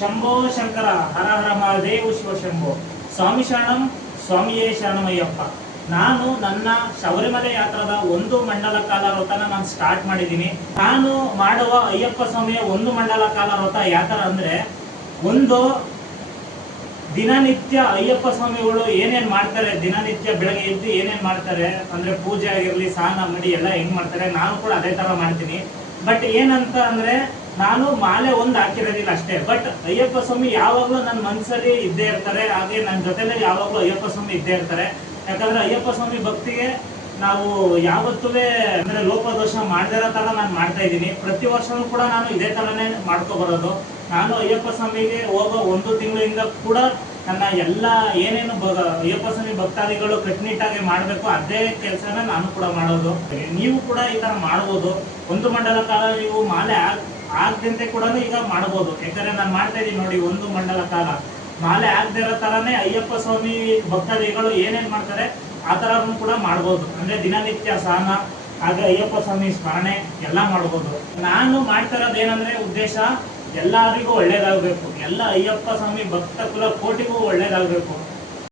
ಶಂಭೋ ಶಂಕರ, ಹರ ಹರ ಮಹಾದೇವ, ಶಿವ ಶಂಭೋ. ಸ್ವಾಮಿ ಶರಣಂ, ಸ್ವಾಮಿಯೇ ಶರಣಮಯ್ಯಪ್ಪ. ನಾನು ನನ್ನ ಶಬರಿಮಲೆ ಯಾತ್ರದ ಒಂದು ಮಂಡಲ ಕಾಲ ವ್ರತನ ನಾನು ಸ್ಟಾರ್ಟ್ ಮಾಡಿದ್ದೀನಿ. ನಾನು ಮಾಡುವ ಅಯ್ಯಪ್ಪ ಸ್ವಾಮಿಯ ಒಂದು ಮಂಡಲ ಕಾಲ ವ್ರತ ಯಾತ್ರ ಅಂದ್ರೆ, ಒಂದು ದಿನನಿತ್ಯ ಅಯ್ಯಪ್ಪ ಸ್ವಾಮಿಗಳು ಏನೇನ್ ಮಾಡ್ತಾರೆ, ದಿನನಿತ್ಯ ಬೆಳಗ್ಗೆ ಎದ್ದು ಏನೇನ್ ಮಾಡ್ತಾರೆ, ಅಂದ್ರೆ ಪೂಜೆ ಆಗಿರ್ಲಿ, ಸ್ನಾನ ಮಾಡಿ ಎಲ್ಲ ಹೆಂಗ್ ಮಾಡ್ತಾರೆ, ನಾನು ಕೂಡ ಅದೇ ತರ ಮಾಡ್ತೀನಿ. ಬಟ್ ಏನಂತ ಅಂದ್ರೆ, ನಾನು ಮಾಲೆ ಒಂದು ಹಾಕಿರೋದಿಲ್ಲ ಅಷ್ಟೇ. ಬಟ್ ಅಯ್ಯಪ್ಪ ಸ್ವಾಮಿ ಯಾವಾಗ್ಲೂ ನನ್ನ ಮನಸ್ಸಲ್ಲಿ ಇದ್ದೇ ಇರ್ತಾರೆ. ಹಾಗೆ ನನ್ನ ಜೊತೆಲೆ ಯಾವಾಗ್ಲೂ ಅಯ್ಯಪ್ಪ ಸ್ವಾಮಿ ಇದ್ದೇ ಇರ್ತಾರೆ. ಯಾಕಂದ್ರೆ ಅಯ್ಯಪ್ಪ ಸ್ವಾಮಿ ಭಕ್ತಿಗೆ ನಾವು ಯಾವತ್ತೂ ಅಂದ್ರೆ ಲೋಪದೋಷ ಮಾಡದಿರೋ ತರ ನಾನು ಮಾಡ್ತಾ ಇದ್ದೀನಿ. ಪ್ರತಿ ವರ್ಷನೂ ಕೂಡ ನಾನು ಇದೇ ತರನೇ ಮಾಡ್ಕೋ ಬರೋದು. ನಾನು ಅಯ್ಯಪ್ಪ ಸ್ವಾಮಿಗೆ ಹೋಗೋ ಒಂದು ತಿಂಗಳಿಂದ ಕೂಡ ನನ್ನ ಎಲ್ಲ ಏನೇನು ಬ ಅಯ್ಯಪ್ಪ ಸ್ವಾಮಿ ಭಕ್ತಾದಿಗಳು ಕಟ್ಟುನಿಟ್ಟಾಗಿ ಮಾಡಬೇಕು, ಅದೇ ಕೆಲಸನ ನಾನು ಕೂಡ ಮಾಡೋದು. ನೀವು ಕೂಡ ಈ ತರ ಮಾಡ್ಬೋದು. ಒಂದು ಮಂಡಲ ಕಾಲ ನೀವು ಮಾಲೆ ಆಗ್ ಆಗದಂತೆ ಕೂಡ ಈಗ ಮಾಡ್ಬೋದು. ಯಾಕಂದ್ರೆ ನಾನು ಮಾಡ್ತಾ ಇದ್ದೀನಿ ನೋಡಿ, ಒಂದು ಮಂಡಲ ಕಾಲ. ಮಾಲೆ ಆಗದೆ ಇರೋ ತರನೇ ಅಯ್ಯಪ್ಪ ಸ್ವಾಮಿ ಭಕ್ತಾದಿಗಳು ಏನೇನ್ ಮಾಡ್ತಾರೆ, ಆ ತರನು ಕೂಡ ಮಾಡ್ಬೋದು. ಅಂದ್ರೆ ದಿನನಿತ್ಯ ಸ್ನಾನ, ಹಾಗೆ ಅಯ್ಯಪ್ಪ ಸ್ವಾಮಿ ಸ್ಮರಣೆ, ಎಲ್ಲ ಮಾಡ್ಬೋದು. ನಾನು ಮಾಡ್ತಾ ಇರೋದು ಏನಂದ್ರೆ ಉದ್ದೇಶ ಎಲ್ಲರಿಗೂ ಒಳ್ಳೇದಾಗಬೇಕು. ಎಲ್ಲ ಅಯ್ಯಪ್ಪ ಸ್ವಾಮಿ ಭಕ್ತ ಕುಲ ಕೋಟಿಗೂ ಒಳ್ಳೇದಾಗಬೇಕು.